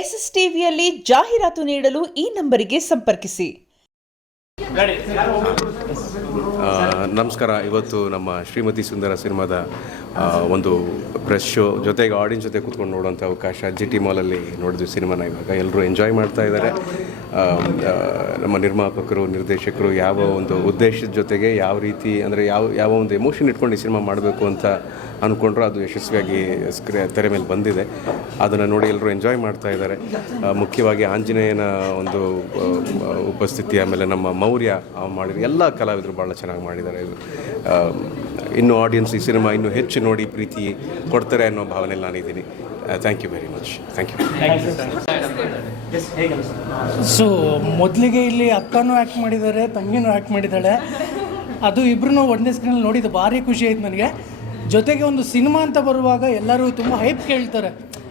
SSTVಯಲ್ಲಿ ಜಾಹೀರಾತು ನೀಡಲು ಈ ನಂಬರಿಗೆ ಸಂಪರ್ಕಿಸಿ. ನಮಸ್ಕಾರ. ಇವತ್ತು ನಮ್ಮ ಶ್ರೀಮತಿ ಸುಂದರ ಸಿನಿಮಾದ ಒಂದು ಪ್ರೆಸ್ ಶೋ ಜೊತೆಗೆ ಆಡಿಯನ್ಸ್ ಜೊತೆ ಕೂತ್ಕೊಂಡು ನೋಡುವಂಥ ಅವಕಾಶ GT ಮಾಲಲ್ಲಿ ನೋಡಿದ್ವಿ ಸಿನಿಮಾನ. ಇವಾಗ ಎಲ್ಲರೂ ಎಂಜಾಯ್ ಮಾಡ್ತಾ ಇದ್ದಾರೆ. ನಮ್ಮ ನಿರ್ಮಾಪಕರು, ನಿರ್ದೇಶಕರು ಯಾವ ಒಂದು ಉದ್ದೇಶದ ಜೊತೆಗೆ ಯಾವ ರೀತಿ ಅಂದರೆ ಯಾವ ಒಂದು ಎಮೋಷನ್ ಇಟ್ಕೊಂಡು ಈ ಸಿನಿಮಾ ಮಾಡಬೇಕು ಅಂತ ಅಂದ್ಕೊಂಡ್ರು ಅದು ಯಶಸ್ವಿಯಾಗಿ ತೆರೆ ಮೇಲೆ ಬಂದಿದೆ. ಅದನ್ನು ನೋಡಿ ಎಲ್ಲರೂ ಎಂಜಾಯ್ ಮಾಡ್ತಾ ಇದ್ದಾರೆ. ಮುಖ್ಯವಾಗಿ ಆಂಜನೇಯನ ಒಂದು ಉಪಸ್ಥಿತಿ, ಆಮೇಲೆ ನಮ್ಮ ಮೌರ್ಯ ಮಾಡಿದ ಎಲ್ಲ ಕಲಾವಿದರು ಭಾಳ ಚೆನ್ನಾಗಿ ಮಾಡಿದ್ದಾರೆ. ಇನ್ನು ಆಡಿಯನ್ಸ್ ಈ ಸಿನಿಮಾ ಇನ್ನೂ ಹೆಚ್ಚು ನೋಡಿ ಪ್ರೀತಿ ಕೊಡ್ತಾರೆ ಅನ್ನೋ ಭಾವನೆಯಲ್ಲಿ ನಾನಿದ್ದೀನಿ. Thank you very much. Thank you. So ಮೊದಲಿಗೆ ಇಲ್ಲಿ ಅಕ್ಕನೂ ಆ್ಯಕ್ಟ್ ಮಾಡಿದ್ದಾರೆ, ತಂಗಿನೂ ಆ್ಯಕ್ಟ್ ಮಾಡಿದ್ದಾಳೆ. ಅದು ಇಬ್ಬರೂ ಒಂದೇ ಸ್ಕ್ರೀನಲ್ಲಿ ನೋಡಿದ್ದು ಭಾರಿ ಖುಷಿ ಆಯ್ತು ನನಗೆ. ಜೊತೆಗೆ ಒಂದು ಸಿನಿಮಾ ಅಂತ ಬರುವಾಗ ಎಲ್ಲರೂ ತುಂಬ ಹೈಪ್ ಕೇಳ್ತಾರೆ,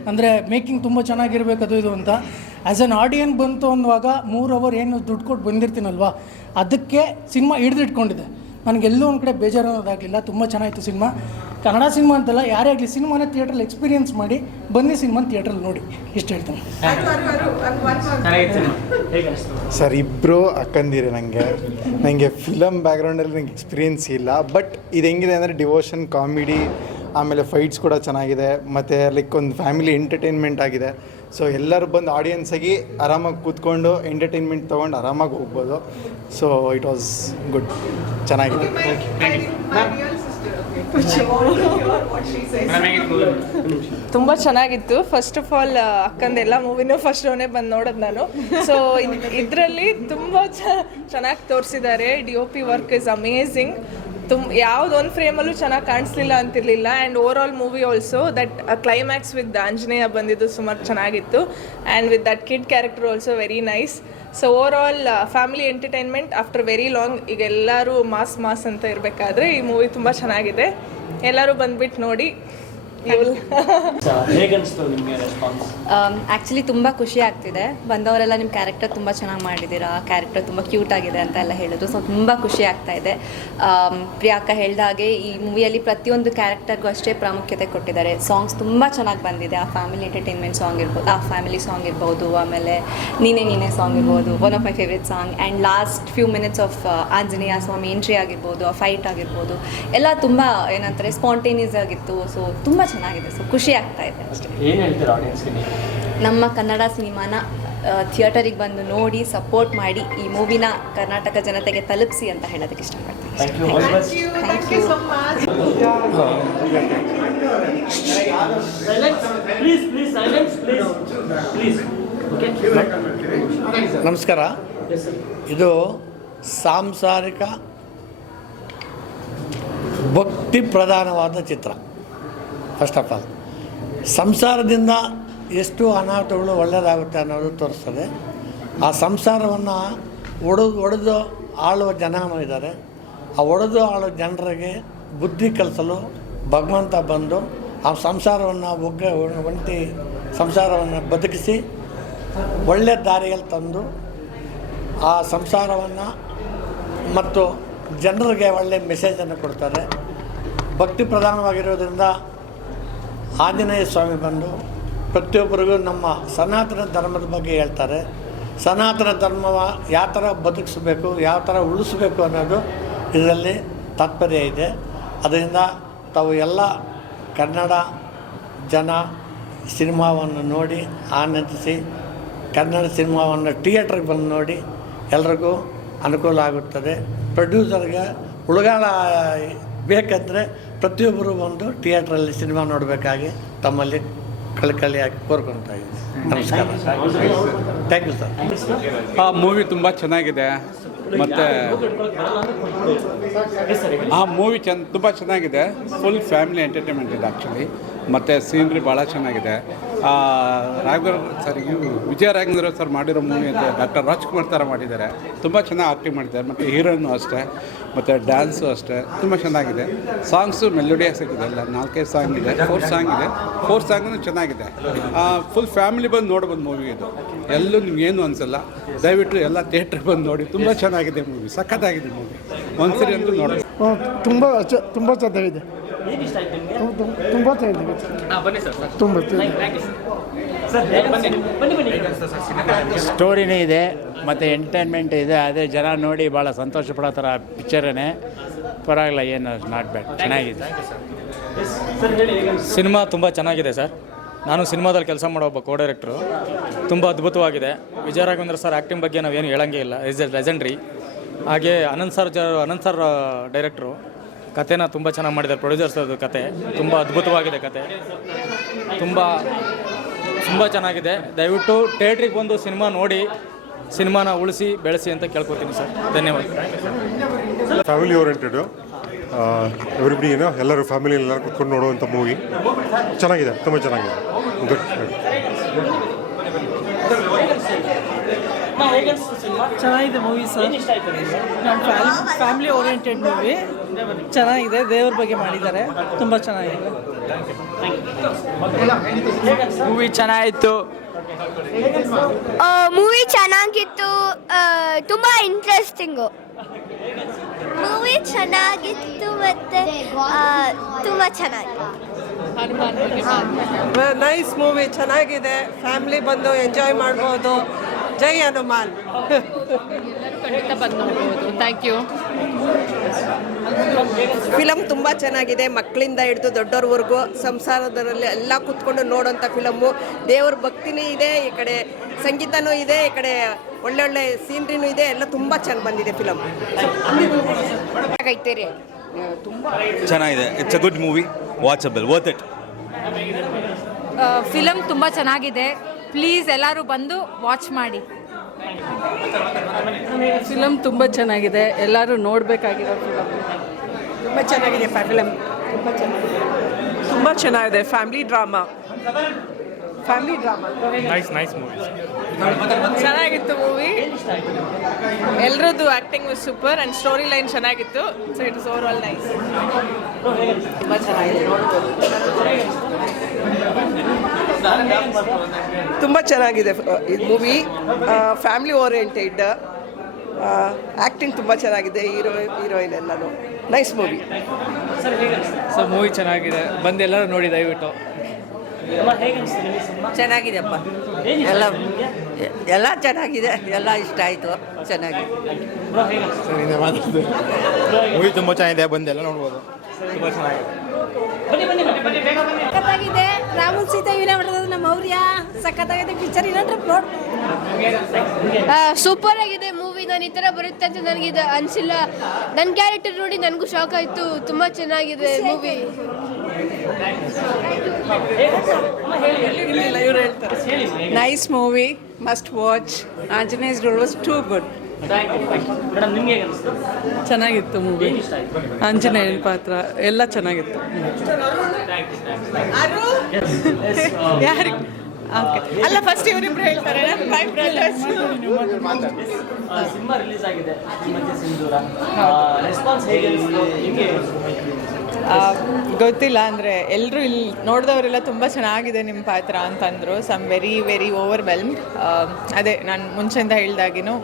ಅಂದರೆ ಮೇಕಿಂಗ್ ತುಂಬ ಚೆನ್ನಾಗಿರ್ಬೇಕು ಅದು ಇದು ಅಂತ. ಆ್ಯಸ್ ಅನ್ ಆಡಿಯನ್ ಬಂತು ಅನ್ನುವಾಗ 3 ಅವರ್ ಏನು ದುಡ್ಡು ಕೊಟ್ಟು ಬಂದಿರ್ತೀನಲ್ವ, ಅದಕ್ಕೆ ಸಿನಿಮಾ ಹಿಡಿದಿಟ್ಕೊಂಡಿದೆ. ನನಗೆಲ್ಲೂ ಒಂದು ಕಡೆ ಬೇಜಾರು ಅನ್ನೋದಾಗಲಿಲ್ಲ. ತುಂಬ ಚೆನ್ನಾಗಿತ್ತು ಸಿನಿಮಾ. ಕನ್ನಡ ಸಿನಿಮಾ ಅಂತಲ್ಲ, ಯಾರೇ ಆಗಲಿ ಸಿನಿಮಾನ ಥಿಯೇಟ್ರಲ್ಲಿ ಎಕ್ಸ್ಪೀರಿಯೆನ್ಸ್ ಮಾಡಿ ಬನ್ನಿ, ಸಿನಿಮಾನ ಥಿಯೇಟ್ರಲ್ಲಿ ನೋಡಿ, ಇಷ್ಟು ಹೇಳ್ತೀನಿ. ಸರ್, ಇಬ್ಬರು ಅಕ್ಕಂದಿರಿ. ನನಗೆ ಫಿಲಮ್ ಬ್ಯಾಕ್ಗ್ರೌಂಡಲ್ಲಿ ನನಗೆ ಎಕ್ಸ್ಪೀರಿಯೆನ್ಸ್ ಇಲ್ಲ. ಬಟ್ ಇದು ಹೆಂಗಿದೆ ಅಂದರೆ ಡಿವೋಷನ್, ಕಾಮಿಡಿ, ಆಮೇಲೆ ಫೈಟ್ಸ್ ಕೂಡ ಚೆನ್ನಾಗಿದೆ, ಮತ್ತು ಲೈಕ್ ಒಂದು ಫ್ಯಾಮಿಲಿ ಎಂಟರ್ಟೈನ್ಮೆಂಟ್ ಆಗಿದೆ. ಸೊ ಎಲ್ಲರೂ ಬಂದು ಆಡಿಯನ್ಸಾಗಿ ಆರಾಮಾಗಿ ಕೂತ್ಕೊಂಡು ಎಂಟರ್ಟೈನ್ಮೆಂಟ್ ತೊಗೊಂಡು ಆರಾಮಾಗಿ ಹೋಗ್ಬೋದು. ಸೊ ಇಟ್ ವಾಸ್ ಗುಡ್, ಚೆನ್ನಾಗಿದೆ. ತುಂಬ ಚೆನ್ನಾಗಿತ್ತು. ಫಸ್ಟ್ ಆಫ್ ಆಲ್ ಅಕ್ಕಂದೆಲ್ಲ ಮೂವಿನೂ ಫಸ್ಟ್ ಶೋನೇ ಬಂದು ನೋಡೋದು ನಾನು. ಸೊ ಇದರಲ್ಲಿ ತುಂಬ ಚೆನ್ನಾಗಿ ತೋರಿಸಿದ್ದಾರೆ. DOP work is amazing. ಯಾವುದೊಂದು ಫ್ರೇಮಲ್ಲೂ ಚೆನ್ನಾಗಿ ಕಾಣಿಸ್ಲಿಲ್ಲ ಅಂತಿರಲಿಲ್ಲ. And overall movie also that climax with Anjaneya ಬಂದಿದ್ದು ಸುಮಾರು ಚೆನ್ನಾಗಿತ್ತು. And with that kid character also very nice. So overall family entertainment after very long. ಈಗ ಎಲ್ಲರೂ ಮಾಸ್ ಅಂತ ಇರಬೇಕಾದ್ರೆ ಈ ಮೂವಿ ತುಂಬ ಚೆನ್ನಾಗಿದೆ. ಎಲ್ಲರೂ ಬಂದುಬಿಟ್ಟು ನೋಡಿ. ಆ್ಯಕ್ಚುಲಿ ತುಂಬ ಖುಷಿ ಆಗ್ತಿದೆ. ಬಂದವರೆಲ್ಲ ನಿಮ್ಮ ಕ್ಯಾರೆಕ್ಟರ್ ತುಂಬ ಚೆನ್ನಾಗಿ ಮಾಡಿದ್ದೀರಾ, ಕ್ಯಾರೆಕ್ಟರ್ ತುಂಬ ಕ್ಯೂಟ್ ಆಗಿದೆ ಅಂತ ಎಲ್ಲ ಹೇಳಿದ್ರು. ಸೊ ತುಂಬ ಖುಷಿ ಆಗ್ತಾ ಇದೆ. ಪ್ರಿಯಾಂಕ ಹೇಳ್ದಾಗೆ ಈ ಮೂವಿಯಲ್ಲಿ ಪ್ರತಿಯೊಂದು ಕ್ಯಾರೆಕ್ಟರ್ಗೂ ಅಷ್ಟೇ ಪ್ರಾಮುಖ್ಯತೆ ಕೊಟ್ಟಿದ್ದಾರೆ. ಸಾಂಗ್ಸ್ ತುಂಬ ಚೆನ್ನಾಗಿ ಬಂದಿದೆ. ಆ ಫ್ಯಾಮಿಲಿ ಎಂಟರ್ಟೈನ್ಮೆಂಟ್ ಸಾಂಗ್ ಇರ್ಬೋದು, ಆ ಫ್ಯಾಮಿಲಿ ಸಾಂಗ್ ಇರ್ಬೋದು, ಆಮೇಲೆ ನೀನೇ ಸಾಂಗ್ ಇರ್ಬೋದು, one of my favourite song. And last few minutes of Anjaneya Swami entry ಆಗಿರ್ಬೋದು, ಆ ಫೈಟ್ ಆಗಿರ್ಬೋದು, ಎಲ್ಲ ತುಂಬ ಏನಂತಾರೆ ಸ್ಪಾಂಟೇನಿಯಸ್ ಆಗಿತ್ತು. ಸೊ ತುಂಬ ಚೆನ್ನಾಗಿದೆ. ಸೊ ಖುಷಿ ಆಗ್ತಾ ಇದೆ ಅಷ್ಟೇ. ಏನು ಹೇಳ್ತೀರಾ ಆಡಿಯನ್ಸ್ಗೆ? ನಮ್ಮ ಕನ್ನಡ ಸಿನಿಮಾನ ಥಿಯೇಟರಿಗೆ ಬಂದು ನೋಡಿ ಸಪೋರ್ಟ್ ಮಾಡಿ ಈ ಮೂವಿನ ಕರ್ನಾಟಕ ಜನತೆಗೆ ತಲುಪಿಸಿ ಅಂತ ಹೇಳೋದಕ್ಕೆ ಇಷ್ಟಪಡ್ತೀನಿ. ನಮಸ್ಕಾರ. ಇದು ಸಾಂಸಾರಿಕ ಭಕ್ತಿ ಪ್ರಧಾನವಾದ ಚಿತ್ರ. ಫಸ್ಟ್ ಆಫ್ ಆಲ್ ಸಂಸಾರದಿಂದ ಎಷ್ಟು ಅನಾಹುತಗಳು ಒಳ್ಳೆಯದಾಗುತ್ತೆ ಅನ್ನೋದು ತೋರಿಸ್ತದೆ. ಆ ಸಂಸಾರವನ್ನು ಒಡೆದು ಆಳುವ ಜನ ಇದ್ದಾರೆ. ಆ ಒಡೆದು ಆಳುವ ಜನರಿಗೆ ಬುದ್ಧಿ ಕಲಿಸಲು ಭಗವಂತ ಬಂದು ಆ ಸಂಸಾರವನ್ನು ಒಂಟಿ ಸಂಸಾರವನ್ನು ಬದುಕಿಸಿ ಒಳ್ಳೆಯ ದಾರಿಯಲ್ಲಿ ತಂದು ಆ ಸಂಸಾರವನ್ನು ಮತ್ತು ಜನರಿಗೆ ಒಳ್ಳೆಯ ಮೆಸೇಜನ್ನು ಕೊಡ್ತಾರೆ. ಭಕ್ತಿ ಪ್ರಧಾನವಾಗಿರೋದ್ರಿಂದ ಆಂಜನೇಯ ಸ್ವಾಮಿ ಬಂದು ಪ್ರತಿಯೊಬ್ಬರಿಗೂ ನಮ್ಮ ಸನಾತನ ಧರ್ಮದ ಬಗ್ಗೆ ಹೇಳ್ತಾರೆ. ಸನಾತನ ಧರ್ಮವ ಯಾವ ಥರ ಬದುಕಿಸ್ಬೇಕು, ಯಾವ ಥರ ಉಳಿಸ್ಬೇಕು ಅನ್ನೋದು ಇದರಲ್ಲಿ ತಾತ್ಪರ್ಯ ಇದೆ. ಅದರಿಂದ ತಾವು ಎಲ್ಲ ಕನ್ನಡ ಜನ ಸಿನಿಮಾವನ್ನು ನೋಡಿ ಆನಂದಿಸಿ, ಕನ್ನಡ ಸಿನಿಮಾವನ್ನು ಥಿಯೇಟ್ರಿಗೆ ಬಂದು ನೋಡಿ ಎಲ್ರಿಗೂ ಅನುಕೂಲ ಆಗುತ್ತದೆ. ಪ್ರೊಡ್ಯೂಸರ್ಗೆ ಉಳುಗಾಲ ಬೇಕಂದರೆ ಪ್ರತಿಯೊಬ್ಬರು ಬಂದು ಥಿಯೇಟ್ರಲ್ಲಿ ಸಿನಿಮಾ ನೋಡಬೇಕಾಗಿ ತಮ್ಮಲ್ಲಿ ಕಳಕಳಿಯಾಗಿ ಕೋರ್ಕೊಳ್ತಾ ಇದ್ದೀನಿ. ನಮಸ್ಕಾರ. Thank you sir. ಆ ಮೂವಿ ತುಂಬ ಚೆನ್ನಾಗಿದೆ. ಮತ್ತು ಆ ಮೂವಿ ತುಂಬ ಚೆನ್ನಾಗಿದೆ. ಫುಲ್ ಫ್ಯಾಮಿಲಿ ಎಂಟರ್ಟೈನ್ಮೆಂಟ್ ಇದೆ ಆ್ಯಕ್ಚುಲಿ. ಮತ್ತು ಸೀನ್ರಿ ಭಾಳ ಚೆನ್ನಾಗಿದೆ. ವಿಜಯ ರಾಘವೇಂದ್ರ ಸರ್ ಮಾಡಿರೋ ಮೂವಿ ಅಂತ ಡಾಕ್ಟರ್ ರಾಜ್ಕುಮಾರ್ ಥರ ಮಾಡಿದ್ದಾರೆ. ತುಂಬ ಚೆನ್ನಾಗಿ ಆ್ಯಕ್ಟಿಂಗ್ ಮಾಡಿದ್ದಾರೆ. ಮತ್ತು ಹೀರೋಯಿನ್ನು ಅಷ್ಟೇ, ಮತ್ತು ಡ್ಯಾನ್ಸು ಅಷ್ಟೇ ತುಂಬ ಚೆನ್ನಾಗಿದೆ. ಸಾಂಗ್ಸು ಮೆಲೋಡಿಯಸ್ ಆಗಿದೆ. ಎಲ್ಲ 4-5 ಸಾಂಗ್ ಇದೆ, 4 ಸಾಂಗ್ ಇದೆ. 4 ಸಾಂಗೂ ಚೆನ್ನಾಗಿದೆ. ಫುಲ್ ಫ್ಯಾಮಿಲಿ ಬಂದು ನೋಡ್ಬೋದು ಮೂವಿ. ಇದು ಎಲ್ಲೂ ನಿಮ್ಗೇನು ಅನಿಸಲ್ಲ. ದಯವಿಟ್ಟು ಎಲ್ಲ ಥಿಯೇಟ್ರಿಗೆ ಬಂದು ನೋಡಿ. ತುಂಬ ಚೆನ್ನಾಗಿದೆ ಮೂವಿ, ಸಖತ್ತಾಗಿದೆ ಮೂವಿ. ಒಂದ್ಸರಿ ಅಂತೂ ನೋಡಿ. ತುಂಬ ಚೆನ್ನಾಗಿದೆ. ಏನು ಇಷ್ಟ ಆಯ್ತು ನಿಮಗೆ? ತುಂಬ ಚೆನ್ನಾಗಿದೆ. ಬನ್ನಿ ಸರ್. ತುಂಬ ಸ್ಟೋರಿನೇ ಇದೆ ಮತ್ತು ಎಂಟರ್ಟೈನ್ಮೆಂಟ್ ಇದೆ. ಅದೇ ಜನ ನೋಡಿ ಭಾಳ ಸಂತೋಷ ಪಡೋ ಥರ ಪಿಕ್ಚರೇ. ಪರವಾಗಿಲ್ಲ, ಏನು ನಾಟ್ ಬ್ಯಾಡ್, ಚೆನ್ನಾಗಿದೆ. ಸಿನಿಮಾ ತುಂಬ ಚೆನ್ನಾಗಿದೆ ಸರ್. ನಾನು ಸಿನಿಮಾದಲ್ಲಿ ಕೆಲಸ ಮಾಡೋ ಒಬ್ಬ ಕೋ ಡೈರೆಕ್ಟ್ರು. ತುಂಬ ಅದ್ಭುತವಾಗಿದೆ. ವಿಜಯ ರಾಘವೇಂದ್ರ ಸರ್ ಆ್ಯಕ್ಟಿಂಗ್ ಬಗ್ಗೆ ನಾವೇನು ಹೇಳಂಗೇ ಇಲ್ಲ, ಇಸ್ ಎ ಲೆಜೆಂಡ್ರಿ. ಹಾಗೆ ಅನಂತ್ ಸರ್ ಡೈರೆಕ್ಟ್ರು ಕಥೆನ ತುಂಬ ಚೆನ್ನಾಗಿ ಮಾಡಿದ್ದಾರೆ. ಪ್ರೊಡ್ಯೂಸರ್ಸ್ ಅದು ಕತೆ ತುಂಬ ಅದ್ಭುತವಾಗಿದೆ. ಕತೆ ತುಂಬ ಚೆನ್ನಾಗಿದೆ. ದಯವಿಟ್ಟು ಥಿಯೇಟ್ರಿಗೆ ಬಂದು ಸಿನಿಮಾ ನೋಡಿ, ಸಿನಿಮಾನ ಉಳಿಸಿ ಬೆಳೆಸಿ ಅಂತ ಕೇಳ್ಕೊತೀನಿ ಸರ್. ಧನ್ಯವಾದ. ಫ್ಯಾಮಿಲಿ ಓರಿಯೆಂಟೆಡು, ಎವ್ರಿಬಡಿ ಎಲ್ಲರೂ ಫ್ಯಾಮಿಲಿ ಎಲ್ಲರೂ ಕುತ್ಕೊಂಡು ನೋಡುವಂಥ ಮೂವಿ. ಚೆನ್ನಾಗಿದೆ, ತುಂಬ ಚೆನ್ನಾಗಿದೆ. ಗುಡ್. ಚೆನ್ನಾಗಿದೆ movie sir. Family oriented movie ಚೆನ್ನಾಗಿದೆ. ದೇವ್ರ ಬಗ್ಗೆ ಮಾಡಿದ್ದಾರೆ, ತುಂಬ ಚೆನ್ನಾಗಿದೆ. ಮೂವಿ ಚೆನ್ನಾಯಿತು. ಮೂವಿ ಚೆನ್ನಾಗಿತ್ತು, ತುಂಬ ಇಂಟ್ರೆಸ್ಟಿಂಗು. ಮೂವಿ ಚೆನ್ನಾಗಿತ್ತು ಮತ್ತು ತುಂಬ ಚೆನ್ನಾಗಿತ್ತು. ನೈಸ್ ಮೂವಿ, ಚೆನ್ನಾಗಿದೆ. ಫ್ಯಾಮಿಲಿ ಬಂದು ಎಂಜಾಯ್ ಮಾಡ್ಬೋದು. ಜೈ ಹನುಮಾನ್. ಖಂಡಿತ ಬಂದು ನೋಡ್ಬೋದು. Thank you. ಫಿಲಮ್ ತುಂಬ ಚೆನ್ನಾಗಿದೆ. ಮಕ್ಕಳಿಂದ ಹಿಡಿದು ದೊಡ್ಡವ್ರವರೆಗೂ ಸಂಸಾರದಲ್ಲಿ ಎಲ್ಲ ಕೂತ್ಕೊಂಡು ನೋಡೋಂಥ ಫಿಲಮ್ಮು. ದೇವ್ರ ಭಕ್ತಿನೂ ಇದೆ, ಈ ಕಡೆ ಸಂಗೀತನೂ ಇದೆ, ಈ ಕಡೆ ಒಳ್ಳೊಳ್ಳೆ ಸೀನ್ರಿನೂ ಇದೆ. ಎಲ್ಲ ತುಂಬ ಚೆನ್ನಾಗಿ ಬಂದಿದೆ ಫಿಲಮ್. ಚೆನ್ನಾಗಿದೆ. It's a good movie, watchable, worth it. Film ತುಂಬ ಚೆನ್ನಾಗಿದೆ. ಪ್ಲೀಸ್ ಎಲ್ಲರೂ ಬಂದು ವಾಚ್ ಮಾಡಿ. ಫಿಲಮ್ ತುಂಬ ಚೆನ್ನಾಗಿದೆ, ಎಲ್ಲರೂ ನೋಡಬೇಕಾಗಿರೋ ಫಿಲಮ್. ತುಂಬ ಚೆನ್ನಾಗಿದೆ ಫಿಲಮ್, ತುಂಬ ಚೆನ್ನಾಗಿದೆ. Family drama. Nice movie. ಚೆನ್ನಾಗಿತ್ತು ಮೂವಿ. ಎಲ್ಲರದ್ದು acting was super and storyline ಚೆನ್ನಾಗಿತ್ತು. So it is overall nice. ತುಂಬ ಚೆನ್ನಾಗಿದೆ, ತುಂಬ ಚೆನ್ನಾಗಿದೆ ಈ ಮೂವಿ. ಫ್ಯಾಮಿಲಿ ಓರಿಯೆಂಟೆಡ್, ಆ್ಯಕ್ಟಿಂಗ್ ತುಂಬ ಚೆನ್ನಾಗಿದೆ. ಹೀರೋಯಿನ್ ಎಲ್ಲನೂ ನೈಸ್ ಮೂವಿ. ಸೊ ಮೂವಿ ಚೆನ್ನಾಗಿದೆ, ಬಂದು ಎಲ್ಲರೂ ನೋಡಿ ದಯವಿಟ್ಟು. ಚೆನ್ನಾಗಿದೆಪ್ಪ, ಎಲ್ಲ ಚೆನ್ನಾಗಿದೆ, ಎಲ್ಲ ಇಷ್ಟ ಆಯಿತು. ಚೆನ್ನಾಗಿದೆ ಮೂವಿ ತುಂಬ ಚೆನ್ನಾಗಿದೆ, ಬಂದೆಲ್ಲ ನೋಡ್ಬೋದು. ತುಂಬ ಚೆನ್ನಾಗಿದೆ. ಸಖತ್ತಾಗಿದೆ. ರಾಮನ್ ಸೀತಾ ಇವನೇ ಹೊಡೆದು ನಮ್ಮ ಮೌರ್ಯ. ಸಖತ್ತಾಗಿದೆ ಪಿಕ್ಚರ್. ಇನ್ನೊಂದು ನೋಡ್, ಸೂಪರ್ ಆಗಿದೆ ಮೂವಿ. ನಾನು ಈ ಥರ ಬರುತ್ತೆ ಅಂತ ನನಗೆ ಇದು ಅನಿಸಿಲ್ಲ. ನನ್ನ ಕ್ಯಾರೆಕ್ಟರ್ ನೋಡಿ ನನಗೂ ಶಾಕ್ ಆಯಿತು. ತುಂಬ ಚೆನ್ನಾಗಿದೆ movie. Nice movie, must watch. Anjaneya's role was too good. ಚೆನ್ನಾಗಿತ್ತು ಮೂವಿ. ಆಂಜನೇಯನ ಪಾತ್ರ ಎಲ್ಲ ಚೆನ್ನಾಗಿತ್ತು. ಯಾರಿಗೆ ಅಲ್ಲ, ಫಸ್ಟ್ ಇವರಿಬ್ರು ಹೇಳ್ತಾರೆ. ಸಿನಿಮಾ ರಿಲೀಸ್ ಆಗಿದೆ, ರೆಸ್ಪಾನ್ಸ್ ಹೇಗೆ ಗೊತ್ತಿಲ್ಲ. ಅಂದರೆ ಎಲ್ಲರೂ ಇಲ್ಲಿ ನೋಡಿದವರೆಲ್ಲ ತುಂಬ ಚೆನ್ನಾಗಿದೆ ನಿಮ್ಮ ಪಾತ್ರ ಅಂತಂದರು. Some very very overwhelmed. ಅದೇ ನಾನು ಮುಂಚೆಯಿಂದ ಹೇಳ್ದಾಗಿನೂ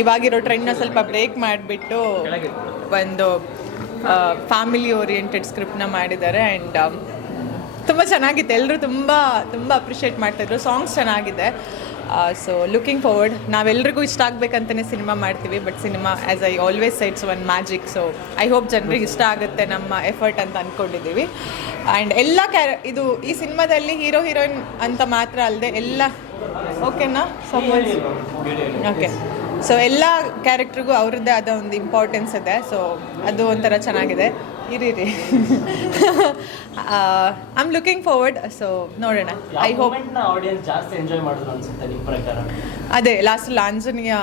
ಇವಾಗಿರೋ ಟ್ರೆಂಡ್ನ ಸ್ವಲ್ಪ ಬ್ರೇಕ್ ಮಾಡಿಬಿಟ್ಟು ಒಂದು ಫ್ಯಾಮಿಲಿ ಓರಿಯೆಂಟೆಡ್ ಸ್ಕ್ರಿಪ್ಟ್ನ ಮಾಡಿದ್ದಾರೆ. ಆ್ಯಂಡ್ ತುಂಬ ಚೆನ್ನಾಗಿತ್ತು. ಎಲ್ಲರೂ ತುಂಬ ತುಂಬ ಅಪ್ರಿಷಿಯೇಟ್ ಮಾಡ್ತಾಯಿದ್ರು. ಸಾಂಗ್ಸ್ ಚೆನ್ನಾಗಿದೆ. So looking forward. ನಾವೆಲ್ರಿಗೂ ಇಷ್ಟ ಆಗಬೇಕಂತಲೇ ಸಿನಿಮಾ ಮಾಡ್ತೀವಿ, but cinema as I always ಸೈಡ್ಸ್ one magic. So I hope ಜನರಿಗೆ ಇಷ್ಟ ಆಗುತ್ತೆ ನಮ್ಮ ಎಫರ್ಟ್ ಅಂತ ಅಂದ್ಕೊಂಡಿದ್ದೀವಿ. ಆ್ಯಂಡ್ ಎಲ್ಲ ಇದು ಈ ಸಿನಿಮಾದಲ್ಲಿ ಹೀರೋ ಹೀರೋಯಿನ್ ಅಂತ ಮಾತ್ರ ಅಲ್ಲದೆ ಎಲ್ಲ ಓಕೆನಾ ಓಕೆ. ಸೊ ಎಲ್ಲ ಕ್ಯಾರೆಕ್ಟ್ರಿಗೂ ಅವ್ರದ್ದೇ ಆದ ಒಂದು ಇಂಪಾರ್ಟೆನ್ಸ್ ಇದೆ. ಸೊ ಅದು ಒಂಥರ ಚೆನ್ನಾಗಿದೆ. ಇರಿ I am looking forward. So ನೋಡೋಣ. ಐ ಹೋಪ್ ಆಡಿಯನ್ಸ್ ಜಾಸ್ತಿ ಎಂಜಾಯ್ ಮಾಡಿದ್ರು ಅನ್ಸುತ್ತೆ ನಿಮ್ಮ ಪ್ರಕಾರ. ಅದೇ ಲಾಸ್ಟಲ್ಲಿ ಆಂಜನೇಯ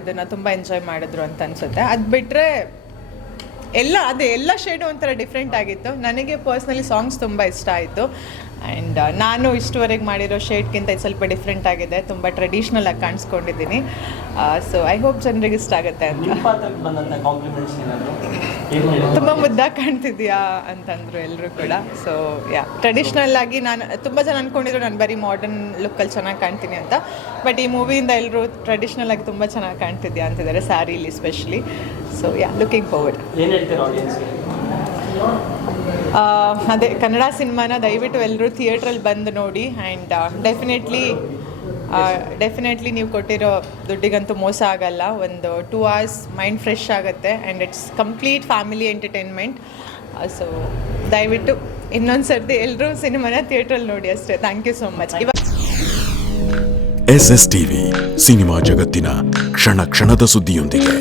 ಇದನ್ನು ತುಂಬ ಎಂಜಾಯ್ ಮಾಡಿದ್ರು ಅಂತ ಅನಿಸುತ್ತೆ. ಅದು ಬಿಟ್ಟರೆ ಎಲ್ಲ ಶೇಡು ಒಂಥರ ಡಿಫ್ರೆಂಟ್ ಆಗಿತ್ತು. ನನಗೆ ಪರ್ಸ್ನಲಿ ಸಾಂಗ್ಸ್ ತುಂಬ ಇಷ್ಟ ಆಯಿತು. ಆ್ಯಂಡ್ ನಾನು ಇಷ್ಟುವರೆಗೆ ಮಾಡಿರೋ ಶೇಡ್ಗಿಂತ ಇದು ಸ್ವಲ್ಪ ಡಿಫ್ರೆಂಟ್ ಆಗಿದೆ. ತುಂಬ ಟ್ರೆಡಿಷ್ನಲ್ ಆಗಿ ಕಾಣಿಸ್ಕೊಂಡಿದ್ದೀನಿ. ಸೊ ಐ ಹೋಪ್ ಜನರಿಗೆ ಇಷ್ಟ ಆಗುತ್ತೆ ಅಂತ. ತುಂಬ ಮುದ್ದಾಗಿ ಕಾಣ್ತಿದ್ಯಾ ಅಂತಂದರು ಎಲ್ಲರೂ ಕೂಡ. ಸೊ ಟ್ರೆಡಿಷ್ನಲ್ ಆಗಿ ನಾನು ತುಂಬ ಜನ ಅಂದ್ಕೊಂಡಿದ್ರು ನಾನು ಬರೀ ಮಾಡರ್ನ್ ಲುಕ್ಕಲ್ಲಿ ಚೆನ್ನಾಗಿ ಕಾಣ್ತೀನಿ ಅಂತ. ಬಟ್ ಈ ಮೂವಿಯಿಂದ ಎಲ್ಲರೂ ಟ್ರೆಡಿಷ್ನಲ್ ಆಗಿ ತುಂಬ ಚೆನ್ನಾಗಿ ಕಾಣ್ತಿದ್ಯಾ ಅಂತಿದ್ದಾರೆ, ಸ್ಯಾರಿಲಿ ಸ್ಪೆಷಲಿ. So looking forward. ಏನು ಹೇಳ್ತೀರಾ ಆಡಿಯನ್ಸ್ಗೆ? ಅದೇ ಕನ್ನಡ ಸಿನಿಮಾನ ದಯವಿಟ್ಟು ಎಲ್ಲರೂ ಥಿಯೇಟ್ರಲ್ಲಿ ಬಂದು ನೋಡಿ ಆ್ಯಂಡ್ ಡೆಫಿನೆಟ್ಲಿ ನೀವು ಕೊಟ್ಟಿರೋ ದುಡ್ಡಿಗಂತೂ ಮೋಸ ಆಗಲ್ಲ. ಒಂದು 2 hours ಮೈಂಡ್ ಫ್ರೆಶ್ ಆಗುತ್ತೆ and it's complete family entertainment. So ದಯವಿಟ್ಟು ಇನ್ನೊಂದು ಸರ್ತಿ ಎಲ್ಲರೂ ಸಿನಿಮಾನ ಥಿಯೇಟ್ರಲ್ಲಿ ನೋಡಿ ಅಷ್ಟೇ. Thank you so much. SSTV ಸಿನಿಮಾ ಜಗತ್ತಿನ ಕ್ಷಣ ಕ್ಷಣದ ಸುದ್ದಿಯೊಂದಿಗೆ.